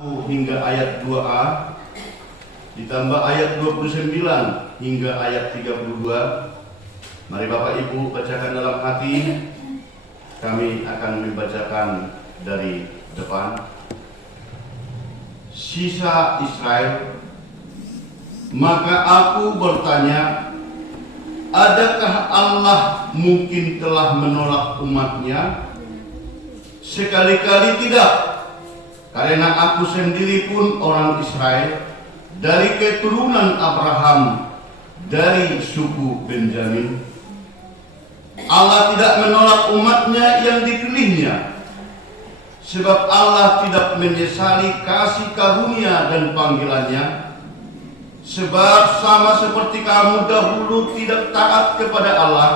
hingga ayat 2a, ditambah ayat 29 hingga ayat 32. Mari Bapak Ibu bacakan dalam hati. Kami akan membacakan dari depan. Sisa Israel. Maka aku bertanya, adakah Allah mungkin telah menolak umatnya? Sekali-kali tidak, karena aku sendiri pun orang Israel, dari keturunan Abraham, dari suku Benjamin. Allah tidak menolak umatnya yang dipilihnya, sebab Allah tidak menyesali kasih karunia dan panggilannya. Sebab sama seperti kamu dahulu tidak taat kepada Allah,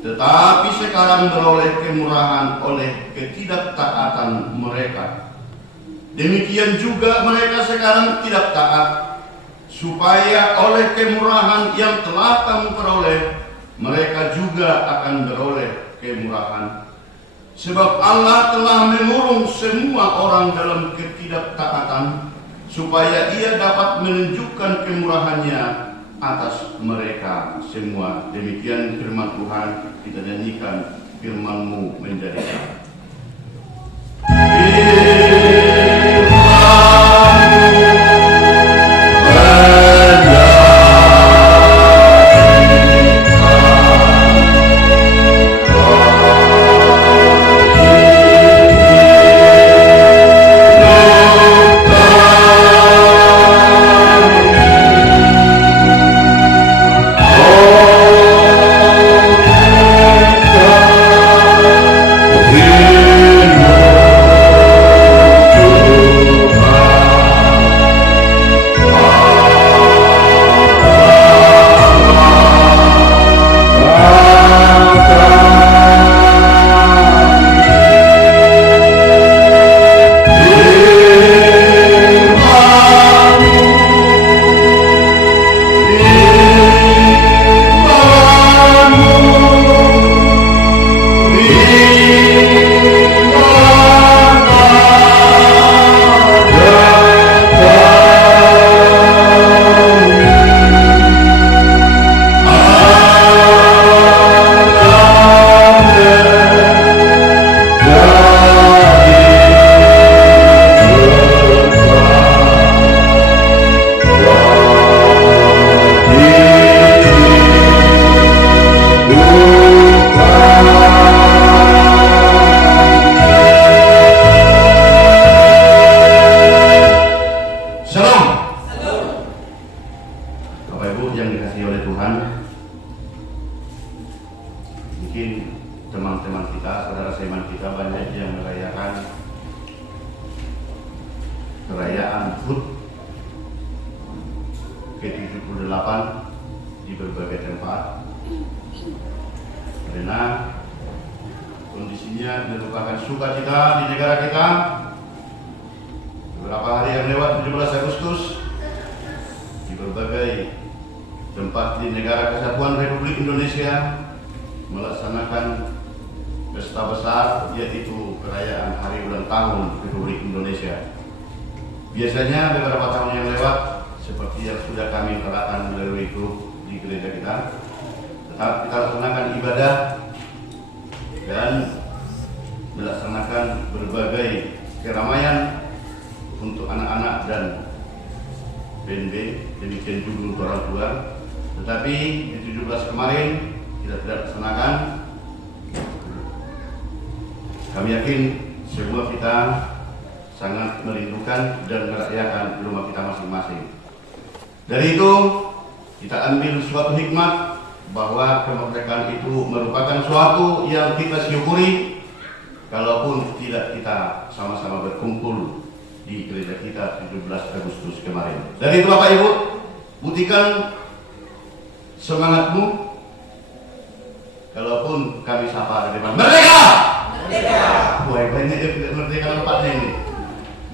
tetapi sekarang beroleh kemurahan oleh ketidaktaatan mereka, demikian juga mereka sekarang tidak taat, supaya oleh kemurahan yang telah kamu peroleh, mereka juga akan beroleh kemurahan. Sebab Allah telah mengurung semua orang dalam ketidaktaatan, supaya Ia dapat menunjukkan kemurahannya atas mereka semua. Demikian firman Tuhan. Kita nyanyikan firman-Mu menjadi satu. Biasanya beberapa tahun yang lewat, seperti yang sudah kami terapkan melalui itu di gereja kita, tetap kita laksanakan ibadah dan melaksanakan berbagai keramaian untuk anak-anak dan BNB, demikian juga untuk orang tua. Tetapi di 17 kemarin kita tidak laksanakan. Kami yakin semua kita sangat merindukan dan merayakan di rumah kita masing-masing. Dari itu kita ambil suatu hikmat bahwa kemerdekaan itu merupakan suatu yang kita syukuri, kalaupun tidak kita sama-sama berkumpul di gereja kita 17 Agustus kemarin. Dari itu Bapak Ibu, buktikan semangatmu, kalaupun kami sapa dari depan, merdeka! Merdeka! Wah, banyak yang tidak merdeka tempatnya ini.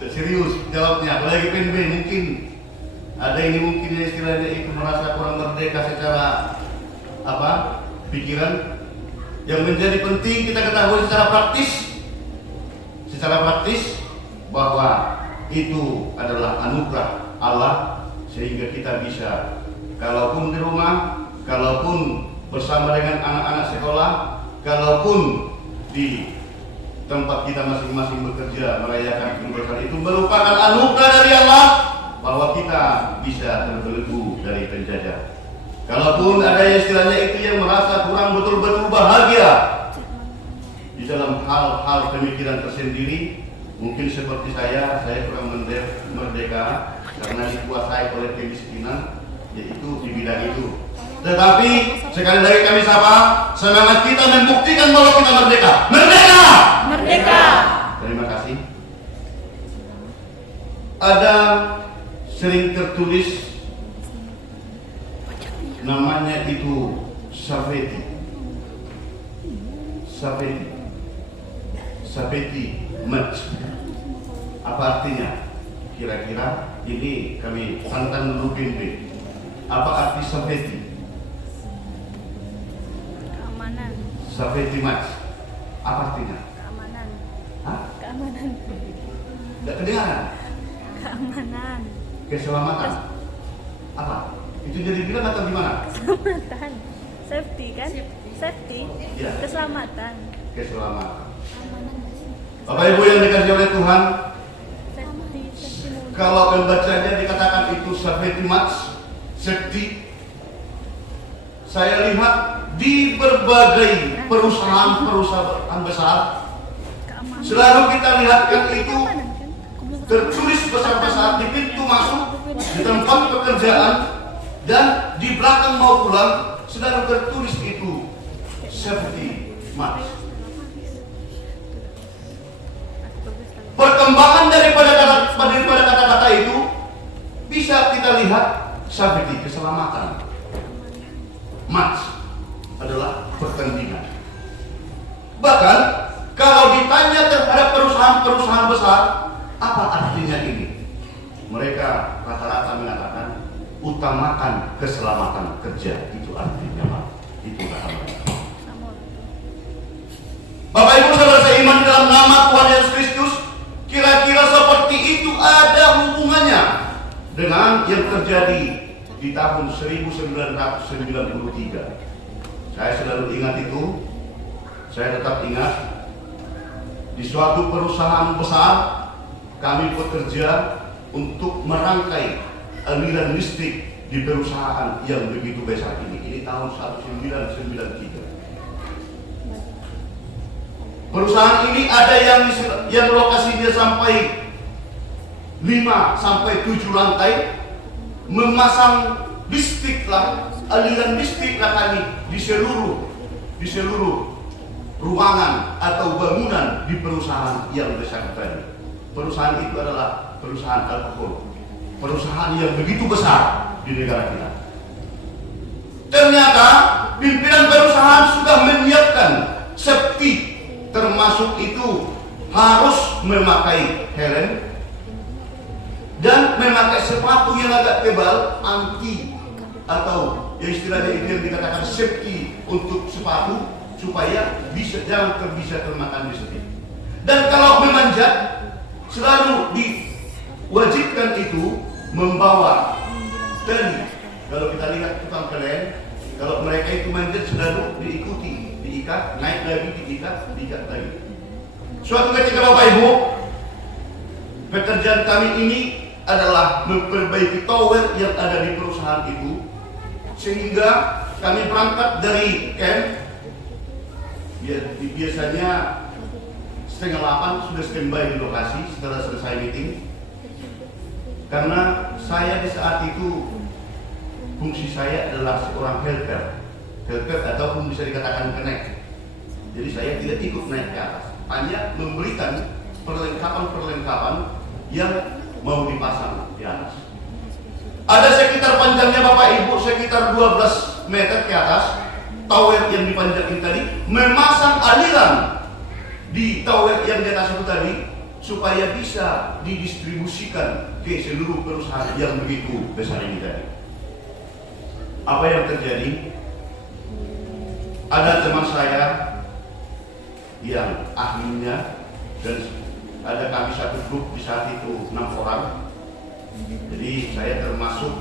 Serius jawabnya, apalagi PNB mungkin ada ini mungkin istilahnya itu merasa kurang merdeka secara pikiran. Yang menjadi penting kita ketahui secara praktis bahwa itu adalah anugerah Allah, sehingga kita bisa, kalaupun di rumah, kalaupun bersama dengan anak-anak sekolah, kalaupun di tempat kita masing-masing bekerja, merayakan kemerdekaan, itu merupakan anugerah dari Allah, bahwa kita bisa terbelenggu dari penjajah. Kalaupun ada yang istilahnya itu yang merasa kurang betul-betul bahagia di dalam hal-hal pemikiran tersendiri, mungkin seperti saya kurang merdeka karena dikuasai oleh kemiskinan, yaitu di bidang itu. Tetapi sekali lagi kami sapa, semangat kita membuktikan bahwa kita merdeka. Merdeka! Merdeka! Terima kasih. Ada sering tertulis namanya itu Saveti. Saveti Match. Apa artinya? Kira-kira ini kami tantang dulu pimpin. Apa arti Saveti? Keamanan. Saveti Match. Apa artinya? Keamanan. Hah? Keamanan. Tidak kedengaran? Keamanan. Keselamatan. Apa? Itu jadi bilang atau gimana? Keselamatan. Safety kan? Safety. Ya. Keselamatan. Keselamatan. Bapak Ibu yang dikasihi oleh Tuhan, Safety. kalau pembacanya dikatakan itu safety match, safety, saya lihat di berbagai perusahaan besar, Keamanan. selalu kita lihatkan itu Keamanan kan? tertulis besar-besar di pintu masuk, di tempat pekerjaan, dan di belakang mau pulang selalu tertulis itu safety match. Perkembangan daripada kata-kata itu bisa kita lihat safety, keselamatan. Match adalah pertandingan. Bahkan kalau ditanya terhadap perusahaan-perusahaan besar, apa artinya ini? Mereka rata-rata mengatakan utamakan keselamatan kerja, itu artinya Pak. Itu kata mereka. Bapak Ibu saudara seiman dalam nama Tuhan Yesus Kristus, kira-kira seperti itu ada hubungannya dengan yang terjadi di tahun 1993. Saya selalu ingat itu. Saya tetap ingat di suatu perusahaan besar kami bekerja untuk merangkai aliran listrik di perusahaan yang begitu besar ini. Ini tahun 1993. Perusahaan ini ada yang lokasinya sampai 5 sampai 7 lantai, memasang listrik lah, aliran listrik lah kami di seluruh ruangan atau bangunan di perusahaan yang besar tadi. Perusahaan itu adalah perusahaan alkohol, perusahaan yang begitu besar di negara kita. Ternyata pimpinan perusahaan sudah menyiapkan safety, termasuk itu harus memakai helm dan memakai sepatu yang agak tebal, anti atau yang istilahnya itu yang dikatakan safety untuk sepatu, supaya jangan bisa termakan listrik. Dan kalau memanjat, selalu diwajibkan itu membawa tali. Kalau kita lihat tukang keren, kalau mereka itu manjat selalu diikuti, diikat, naik lagi, diikat lagi. Suatu ketika Bapak Ibu, pekerjaan kami ini adalah memperbaiki tower yang ada di perusahaan itu, sehingga kami berangkat dari camp. Biasanya 7:30 sudah standby di lokasi setelah selesai meeting. Karena saya di saat itu fungsi saya adalah seorang helper ataupun bisa dikatakan kenek. Jadi saya tidak ikut naik ke atas, hanya memberikan perlengkapan yang mau dipasang di atas. Ada sekitar panjangnya Bapak Ibu sekitar 12 meter ke atas. Tower yang dipanjangin tadi memasang aliran di tower yang di atas itu tadi supaya bisa didistribusikan ke seluruh perusahaan yang begitu besar ini tadi. Apa yang terjadi? Ada teman saya yang ahlinya dan ada kami satu grup di saat itu 6 orang. Jadi saya termasuk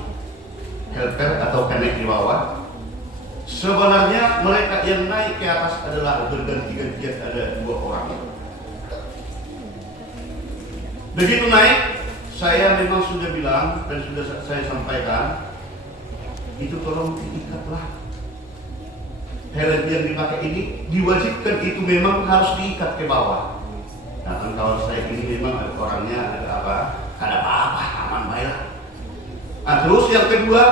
helper atau connect di bawah. Sebenarnya mereka yang naik ke atas adalah berganti-gantian, ada 2 orang. Begitu naik, saya memang sudah bilang dan sudah saya sampaikan, itu tolong diikatlah. Helm yang dipakai ini diwajibkan, itu memang harus diikat ke bawah. Nah kan kalau saya ini memang ada orangnya ada apa-apa, aman baiklah. Nah terus yang kedua,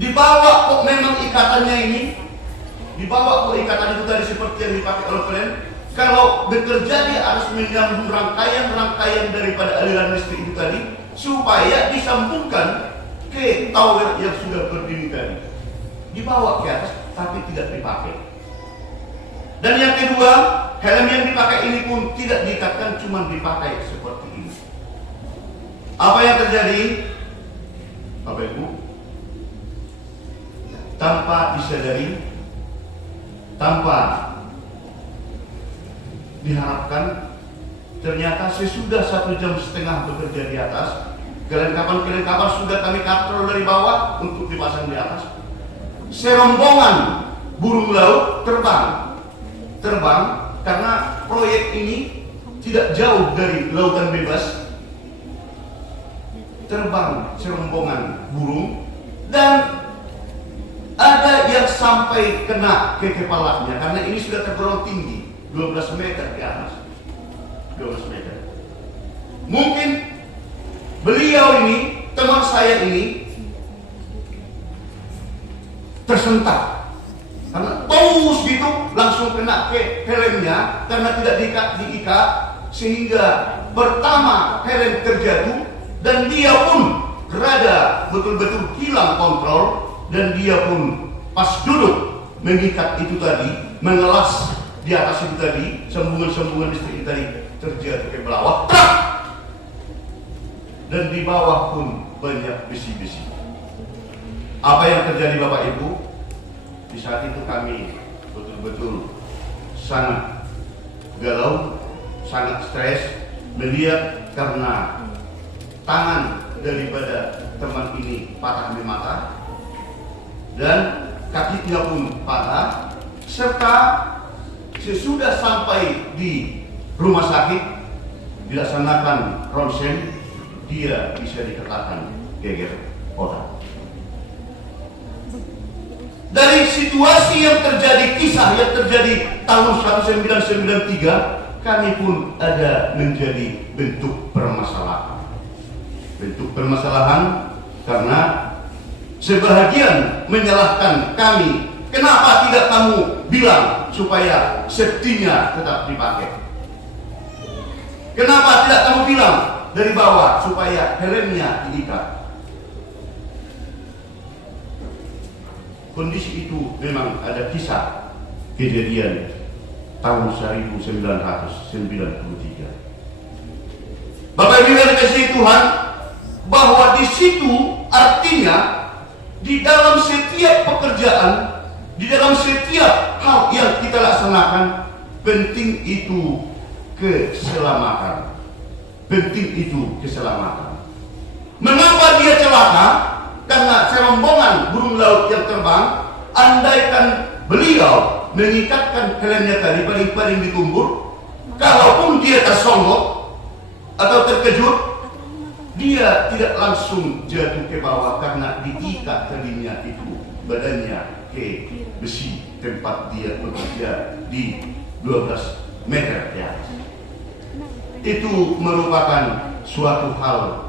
dibawa kok memang ikatannya ini, dibawa kok ikatan itu tadi seperti yang dipakai oleh kalian. Kalau bekerja dia harus menyambung rangkaian daripada aliran listrik itu tadi, supaya disambungkan ke tower yang sudah berdiri tadi. Dibawa ke atas tapi tidak dipakai. Dan yang kedua, helm yang dipakai ini pun tidak diikatkan, cuma dipakai seperti ini. Apa yang terjadi? Bapak Ibu, tanpa disadari, tanpa diharapkan, ternyata sesudah 1,5 jam bekerja di atas, kelengkapan sudah kami kontrol dari bawah untuk dipasang di atas. Serombongan burung laut terbang karena proyek ini tidak jauh dari lautan bebas. Terbang serombongan burung dan ada yang sampai kena ke kepalanya karena ini sudah tergolong tinggi, 12 meter di atas. 12 meter. Mungkin beliau ini, teman saya ini tersentak karena tos gitu langsung kena ke helmnya karena tidak diikat sehingga pertama helm terjatuh dan dia pun rada betul-betul hilang kontrol dan dia pun pas duduk mengikat itu tadi, mengelas di atas itu tadi, sambungan-sambungan listrik itu tadi terjatuh ke bawah dan di bawah pun banyak besi-besi. Apa yang terjadi Bapak Ibu? Di saat itu kami betul-betul sangat galau, sangat stres melihat karena tangan daripada teman ini patah memata dan kakinya pun patah, serta sesudah sampai di rumah sakit dilaksanakan ronsen, dia bisa dikatakan geger otak. Dari situasi yang terjadi, kisah yang terjadi tahun 1993, kami pun ada menjadi bentuk permasalahan. Bentuk permasalahan karena sebahagian menyalahkan kami. Kenapa tidak kamu bilang supaya safety-nya tetap dipakai? Kenapa tidak kamu bilang dari bawah supaya helmnya diikat? Kondisi itu memang ada kisah kejadian tahun 1993. Bapak Ibu yang dikasihi Tuhan, bahwa di situ artinya di dalam setiap pekerjaan, di dalam setiap hal yang kita laksanakan, penting itu keselamatan. Penting itu keselamatan. Mengapa dia celaka? Karena serombongan burung laut yang terbang, andaikan beliau mengikatkan helmnya tadi paling-paling di tumbur, kalaupun dia tersonggok atau terkejut, dia tidak langsung jatuh ke bawah karena diikat tadinya itu badannya ke besi tempat dia bekerja di 12 meter di atas. Itu merupakan suatu hal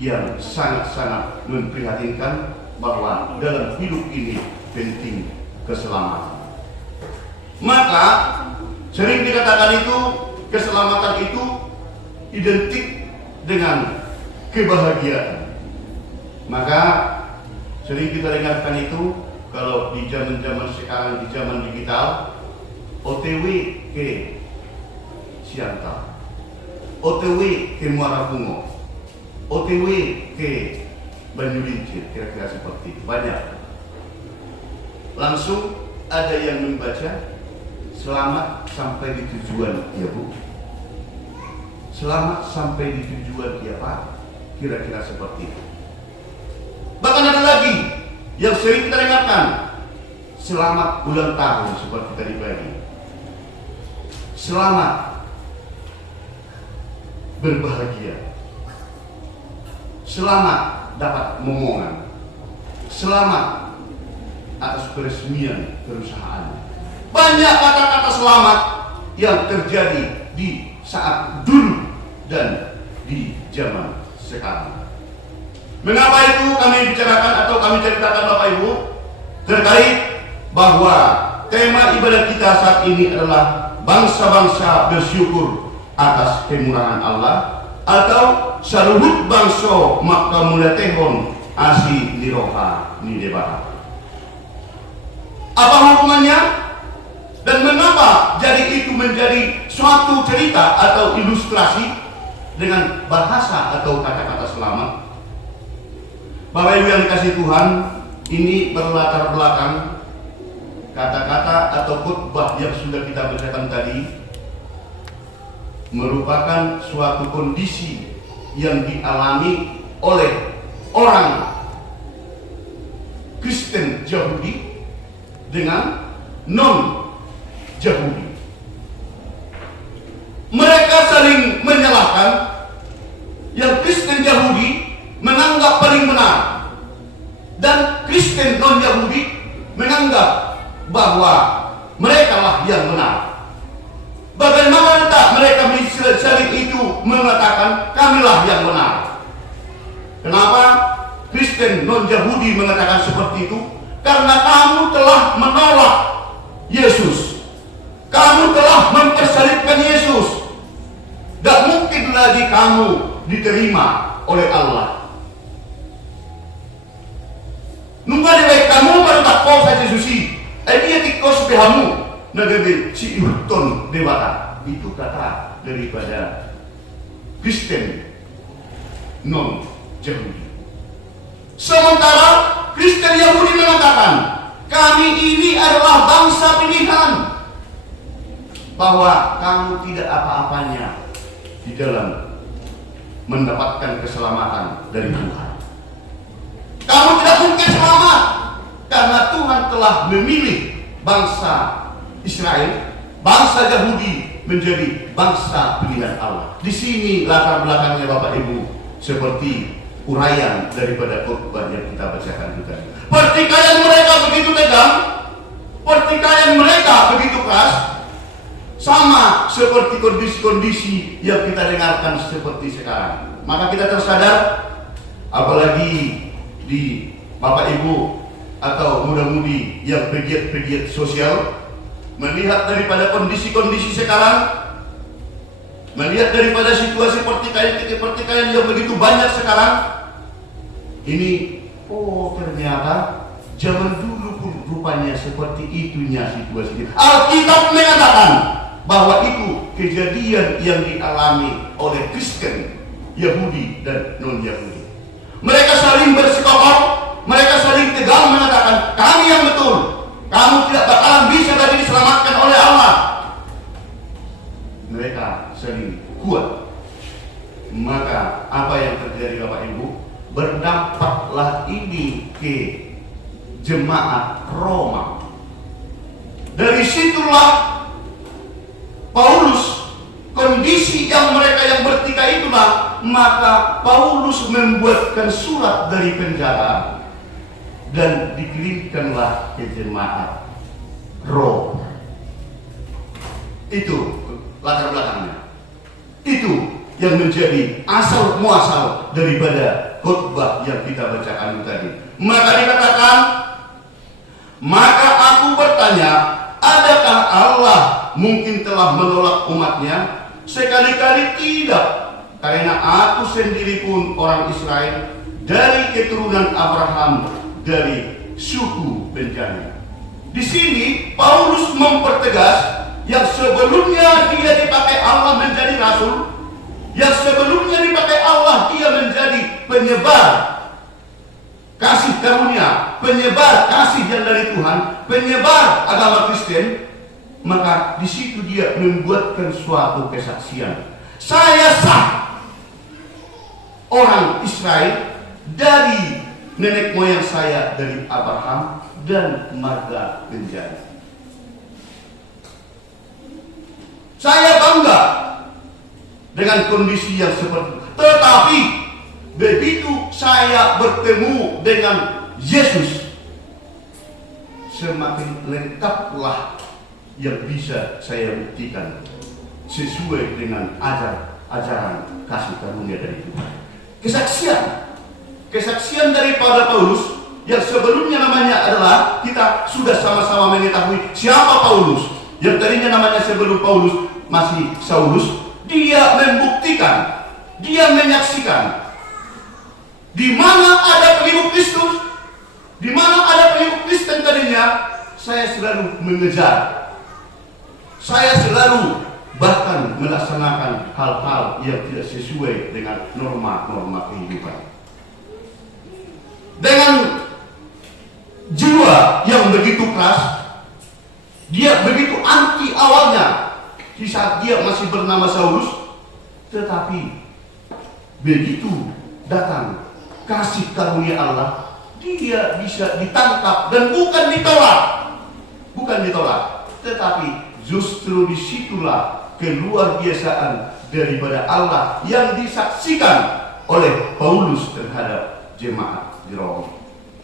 yang sangat-sangat memprihatinkan, bahwa dalam hidup ini penting keselamatan. Maka sering dikatakan itu keselamatan itu identik dengan kebahagiaan. Maka sering kita dengarkan itu kalau di zaman-zaman sekarang, di zaman digital, OTW ke Siantar, OTW ke Muara Bungo, OTW ke Banyulincir, kira-kira seperti itu. Banyak. Langsung ada yang membaca, selamat sampai di tujuan ya Bu. selamat sampai di tujuan dia Pak. Kira-kira seperti itu. Bahkan ada lagi yang sering kita dengarkan, selamat ulang tahun seperti tadi pagi. Selamat berbahagia. Selamat dapat momongan. Selamat atas peresmian perusahaan. Banyak kata-kata selamat yang terjadi di saat dulu dan di zaman sekarang. Mengapa itu kami bicarakan atau kami ceritakan Bapak Ibu? Terkait bahwa tema ibadah kita saat ini adalah bangsa-bangsa bersyukur atas kemurahan Allah, atau saluhut bangsa makamulatehon asi niroha nidebaha. Apa hubungannya? Dan mengapa jadi itu menjadi suatu cerita atau ilustrasi dengan bahasa atau kata-kata selamat? Bapak Ibu yang dikasihi Tuhan, ini berlatar belakang kata-kata atau khutbah yang sudah kita bacakan tadi merupakan suatu kondisi yang dialami oleh orang Kristen Yahudi dengan non-Yahudi. Mereka saling menyalahkan. Yang Kristen Yahudi menganggap paling benar, dan Kristen non-Yahudi menganggap bahwa mereka lah yang benar. Bagaimana tak mereka saling itu mengatakan kamilah yang benar? Kenapa Kristen non-Yahudi mengatakan seperti itu? Karena kamu telah menolak Yesus. Kamu telah mempersalibkan Yesus. Tidak mungkin lagi kamu diterima oleh Allah. Nunggu baik kamu baru tak kau saja susi. Dia tikos pehamu. Nagabil si Iuton dewata. Itu kata daripada Kristen non-Yahudi. Sementara Kristen Yahudi mengatakan, kami ini adalah bangsa pilihan, bahwa kamu tidak apa-apanya di dalam mendapatkan keselamatan dari Tuhan. Kamu tidak mungkin selamat karena Tuhan telah memilih bangsa Israel, bangsa Yahudi menjadi bangsa pilihan Allah. Di sini latar belakangnya Bapak Ibu seperti uraian daripada khotbah yang kita bacakan juga. Pertikaian mereka begitu tegang, pertikaian mereka begitu keras, sama seperti kondisi-kondisi yang kita dengarkan seperti sekarang. Maka kita tersadar, apalagi di Bapak Ibu atau muda-mudi yang pegiat-pegiat sosial, melihat daripada kondisi-kondisi sekarang, melihat daripada situasi pertikaian yang begitu banyak sekarang, ini ternyata zaman dulu pun rupanya seperti itunya situasinya. Alkitab mengatakan bahwa itu kejadian yang dialami oleh Kristen, Yahudi dan non-Yahudi. Mereka saling bersekongkol, mereka saling tegang mengatakan kami yang betul, kamu tidak bakalan bisa lagi diselamatkan oleh Allah. Mereka saling kuat. Maka apa yang terjadi Bapak Ibu? Berdampaklah ini ke jemaat Roma. Dari situlah Paulus, kondisi yang mereka yang bertikai itulah, maka Paulus membuatkan surat dari penjara dan dikirimkanlah ke jemaat Roma. Itu latar belakangnya. Itu yang menjadi asal muasal daripada khotbah yang kita bacakan tadi. Maka dikatakan, maka aku bertanya, adakah Allah mungkin telah menolak umatnya? Sekali-kali tidak, karena aku sendiri pun orang Israel dari keturunan Abraham, dari suku Benjamin. Di sini Paulus mempertegas yang sebelumnya dia dipakai Allah menjadi rasul, yang sebelumnya dipakai Allah dia menjadi penyebar kasih karunia, penyebar kasih yang dari Tuhan, penyebar agama Kristen. Maka di situ dia membuatkan suatu kesaksian. Saya sah orang Israel dari nenek moyang saya, dari Abraham dan marga Benjamin. Saya bangga dengan kondisi yang seperti itu. Tetapi begitu saya bertemu dengan Yesus, semakin lengkaplah yang bisa saya buktikan sesuai dengan ajaran kasih karunia dari Tuhan. Kesaksian daripada Paulus yang sebelumnya namanya adalah, kita sudah sama-sama mengetahui siapa Paulus. Yang tadinya namanya sebelum Paulus masih Saulus. Dia membuktikan, dia menyaksikan di mana ada pengikut Kristus, di mana ada pengikut Kristen tadinya, saya selalu mengejar. Saya selalu bahkan melaksanakan hal-hal yang tidak sesuai dengan norma-norma kehidupan. Dengan jiwa yang begitu keras, dia begitu anti awalnya di saat dia masih bernama Saulus, tetapi begitu datang kasih karunia Allah, dia bisa ditangkap dan bukan ditolak, tetapi justru disitulah keluar biasaan daripada Allah yang disaksikan oleh Paulus terhadap jemaat di Roma.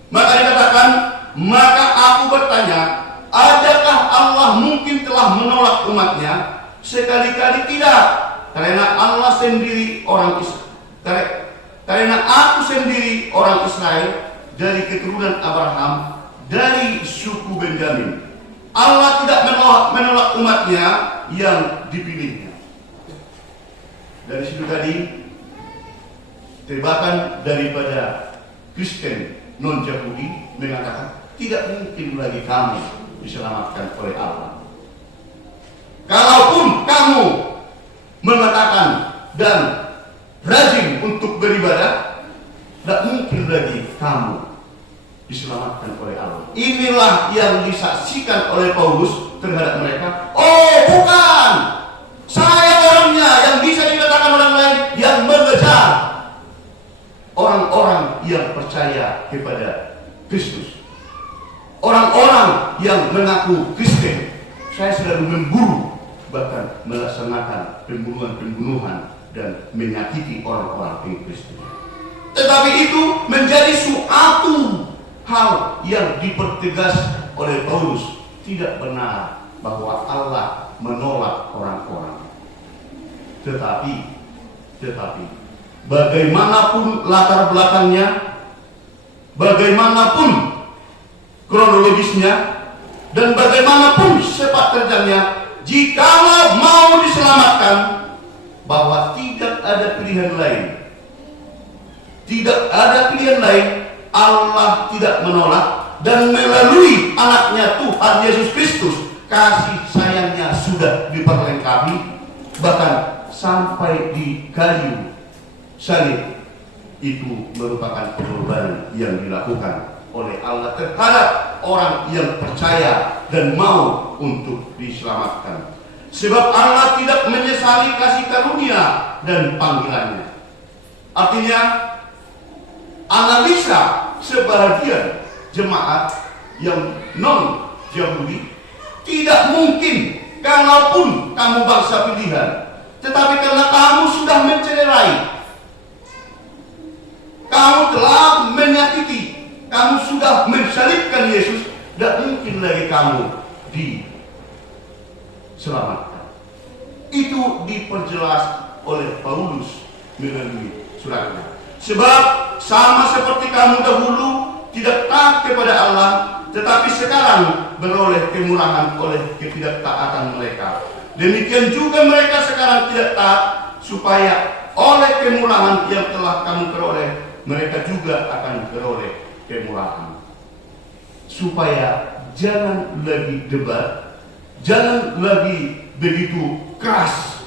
Maka dikatakan, maka aku bertanya, adakah Allah mungkin telah menolak umatnya? Sekali-kali tidak, karena Allah sendiri orang Israel, karena aku sendiri orang Israel dari keturunan Abraham, dari suku Benjamin. Allah tidak menolak umatnya yang dipilihnya. Dari situ tadi, tebakan daripada Kristen non-Yahudi mengatakan, tidak mungkin lagi kamu diselamatkan oleh Allah. Kalaupun kamu mengatakan dan rajin untuk beribadah, tidak mungkin lagi kamu diselamatkan oleh Allah. Inilah yang disaksikan oleh Paulus terhadap mereka. Oh bukan, saya orangnya yang bisa dikatakan orang lain yang mengejar orang-orang yang percaya kepada Kristus, orang-orang yang mengaku Kristen. Saya selalu memburu, bahkan melaksanakan pembunuhan dan menyakiti orang-orang Kristen. Tetapi itu menjadi suatu hal yang dipertegas oleh Paulus. Tidak benar bahwa Allah menolak orang-orang. Tetapi bagaimanapun latar belakangnya, bagaimanapun kronologisnya, dan bagaimanapun sepak terjangnya, jikalau mau diselamatkan, bahwa tidak ada pilihan lain. Tidak ada pilihan lain. Allah tidak menolak, dan melalui anaknya Tuhan Yesus Kristus, kasih sayangnya sudah diperlengkapi, bahkan sampai di kayu salib. Itu merupakan pengorbanan yang dilakukan oleh Allah terhadap orang yang percaya dan mau untuk diselamatkan. Sebab Allah tidak menyesali kasih karunia dan panggilannya. Artinya, analisa sebahagian jemaat yang non-Yahudi, tidak mungkin kalaupun kamu bangsa pilihan, tetapi karena kamu sudah mencederai, kamu telah menyakiti, kamu sudah mensalibkan Yesus, tidak mungkin lagi kamu diselamatkan. Itu diperjelas oleh Paulus melalui suratnya. Sebab sama seperti kamu dahulu tidak taat kepada Allah, tetapi sekarang beroleh kemurahan oleh ketidaktaatan mereka. Demikian juga mereka sekarang tidak taat, supaya oleh kemurahan yang telah kamu peroleh, mereka juga akan beroleh kemurahan. Supaya jangan lagi debat, jangan lagi begitu keras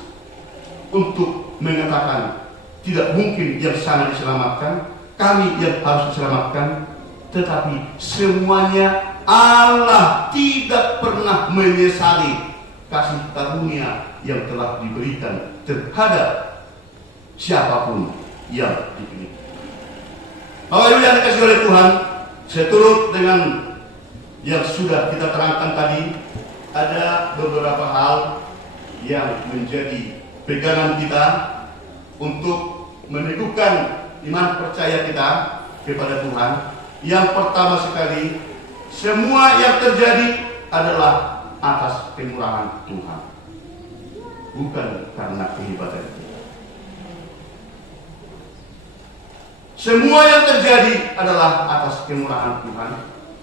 untuk mengatakan tidak mungkin yang sana diselamatkan, kami yang harus diselamatkan. Tetapi semuanya Allah tidak pernah menyesali kasih karunia yang telah diberikan terhadap siapapun yang dipilih. Bapak Ibu yang dikasihi oleh Tuhan, seturut dengan yang sudah kita terangkan tadi, ada beberapa hal yang menjadi pegangan kita untuk meneguhkan iman percaya kita kepada Tuhan. Yang pertama sekali, semua yang terjadi adalah atas kemurahan Tuhan, bukan karena kehebatan kita. Semua yang terjadi adalah atas kemurahan Tuhan,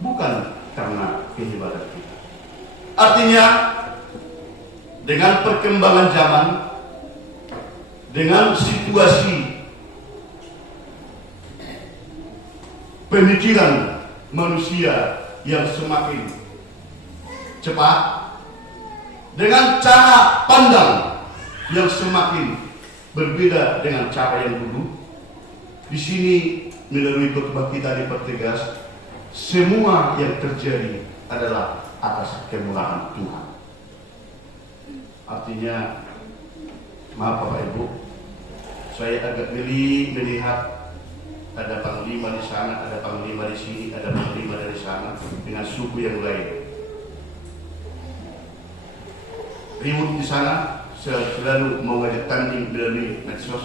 bukan karena kehebatan kita. Artinya, dengan perkembangan zaman, dengan situasi pemikiran manusia yang semakin cepat, dengan cara pandang yang semakin berbeda dengan cara yang dulu, di sini melalui khotbah kita dipertegas, semua yang terjadi adalah atas kemurahan Tuhan. Artinya, maaf Bapak Ibu, saya agak geli melihat ada panglima di sana, ada panglima di sini, ada panglima dari sana dengan suku yang lain. Ribut di sana, selalu mau ngajak tanding melalui medsos,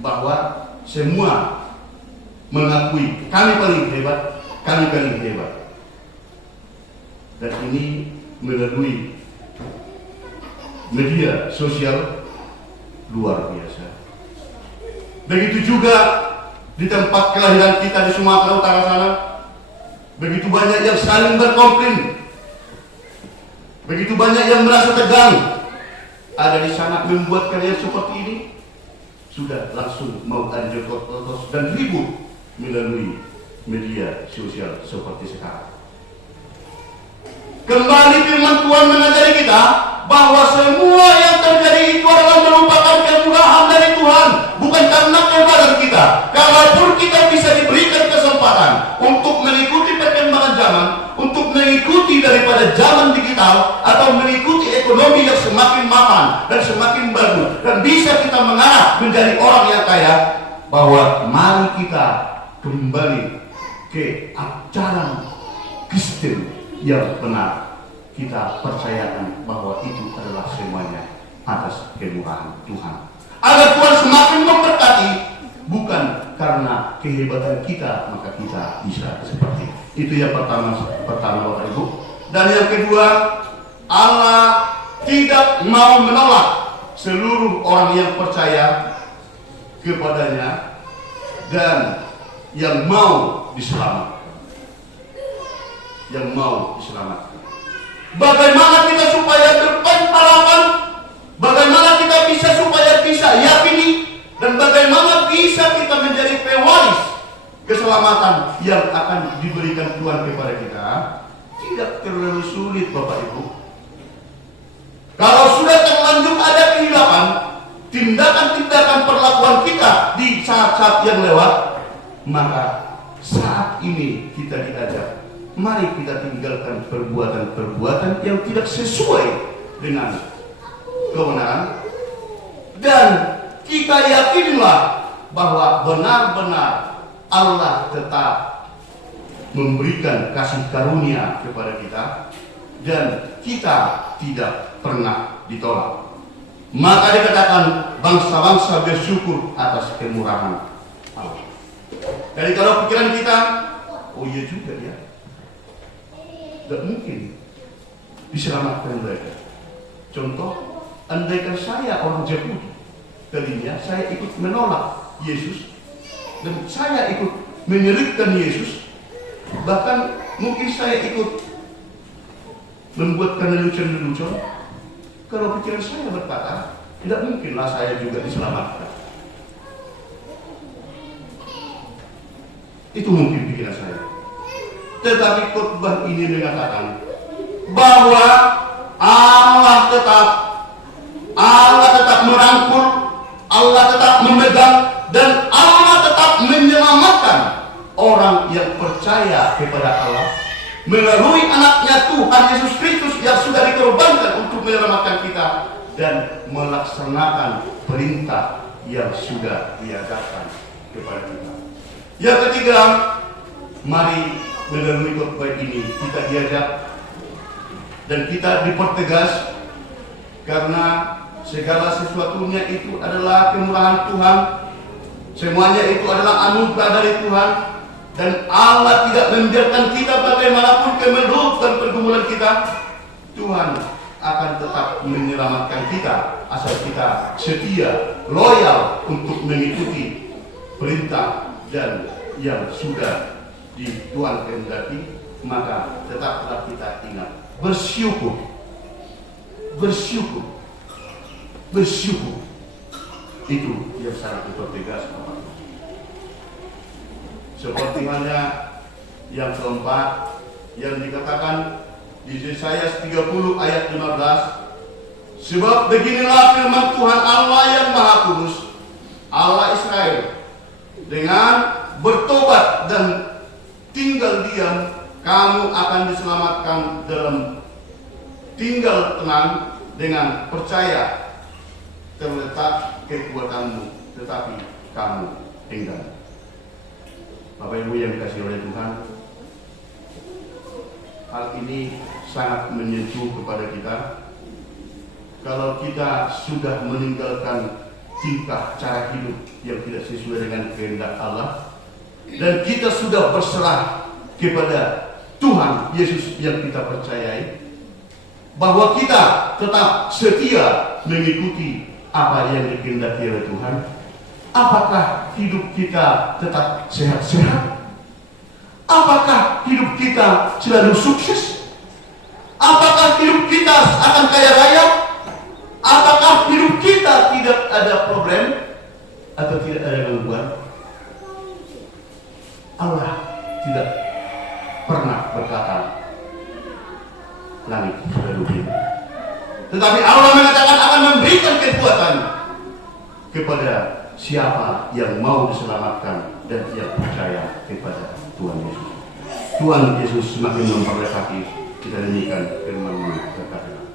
bahwa semua mengakui kami paling hebat, kami paling hebat. Dan ini melalui media sosial luar biasa. Begitu juga di tempat kelahiran kita di Sumatera Utara sana, begitu banyak yang saling berkomplain, begitu banyak yang merasa tegang. Ada di sana membuat kalian seperti ini, sudah langsung mau ada jotos dan ribut melalui media sosial seperti sekarang. Kembali firman Tuhan mengajari kita bahwa semua yang terjadi itu adalah merupakan kemurahan dari Tuhan, bukan karena kehebatan kita. Kalaupun kita bisa diberikan kesempatan untuk mengikuti perkembangan zaman, untuk mengikuti daripada zaman digital, atau mengikuti ekonomi yang semakin mapan dan semakin bagus, dan bisa kita mengarah menjadi orang yang kaya, bahwa mari kita kembali ke ajaran Kristen yang benar. Kita percayakan bahwa itu adalah semuanya atas kemurahan Tuhan, agar Tuhan semakin memberkati, bukan karena kehebatan kita maka kita bisa seperti itu. Yang pertama Bapak Ibu. Dan yang kedua, Allah tidak mau menolak seluruh orang yang percaya kepadanya dan yang mau diselamatkan. Yang mau diselamatkan. Bagaimana kita supaya berpengharapan? Bagaimana kita bisa supaya bisa yakini? Dan bagaimana bisa kita menjadi pewaris keselamatan yang akan diberikan Tuhan kepada kita? Tidak terlalu sulit Bapak Ibu. Kalau sudah terlanjur ada kehilapan, tindakan-tindakan perlakuan kita di saat-saat yang lewat, maka saat ini kita diajak, mari kita tinggalkan perbuatan-perbuatan yang tidak sesuai dengan kebenaran, dan kita yakinlah bahwa benar-benar Allah tetap memberikan kasih karunia kepada kita dan kita tidak pernah ditolak. Maka dikatakan bangsa-bangsa bersyukur atas kemurahan Allah. Jadi kalau pikiran kita, oh iya juga ya, tidak mungkin diselamatkan mereka. Contoh, andaikan saya orang Yahudi, tadinya saya ikut menolak Yesus dan saya ikut menyelipkan Yesus, bahkan mungkin saya ikut membuatkan lelucon-lelucon. Kalau pikiran saya berkata, tidak mungkinlah saya juga diselamatkan. Itu mungkin pikiran saya. Tetapi khotbah ini mengatakan bahwa Allah tetap merangkul, Allah tetap memegang, dan Allah tetap menyelamatkan orang yang percaya kepada Allah melalui anaknya Tuhan Yesus Kristus yang sudah dikorbankan untuk menyelamatkan kita dan melaksanakan perintah yang sudah diajarkan kepada kita. Yang ketiga, mari melalui khotbah ini kita diajak dan kita dipertegas, karena segala sesuatunya itu adalah kemurahan Tuhan, semuanya itu adalah anugerah dari Tuhan, dan Allah tidak membiarkan kita bagaimanapun kemelut dan pergumulan kita. Tuhan akan tetap menyelamatkan kita asal kita setia, loyal untuk mengikuti perintah dan yang sudah Tuhan kehendaki. Maka tetaplah kita ingat bersyukur, bersyukur, bersyukur. Itu yang sangat tegas. Seperti halnya yang keempat yang dikatakan di Yesaya 30 ayat 15, sebab beginilah firman Tuhan Allah yang Maha Kudus, Allah Israel, dengan bertobat dan tinggal diam, kamu akan diselamatkan dalam tinggal tenang dengan percaya terletak kekuatanmu, tetapi kamu tinggal. Bapak Ibu yang dikasihi oleh Tuhan, hal ini sangat menyentuh kepada kita. Kalau kita sudah meninggalkan tingkah cara hidup yang tidak sesuai dengan kehendak Allah, dan kita sudah berserah kepada Tuhan Yesus yang kita percayai, bahwa kita tetap setia mengikuti apa yang dikehendaki oleh Tuhan, apakah hidup kita tetap sehat-sehat? Apakah hidup kita selalu sukses? Apakah hidup kita akan kaya raya? Apakah hidup kita tidak ada problem atau tidak ada gangguan? Allah tidak pernah berkata langit sudah rugi, tetapi Allah mengatakan akan memberikan kekuatan kepada siapa yang mau diselamatkan dan yang percaya kepada Tuhan Yesus. Tuhan Yesus semakin memberkati. Kita nyanyikan firman-Nya berkata.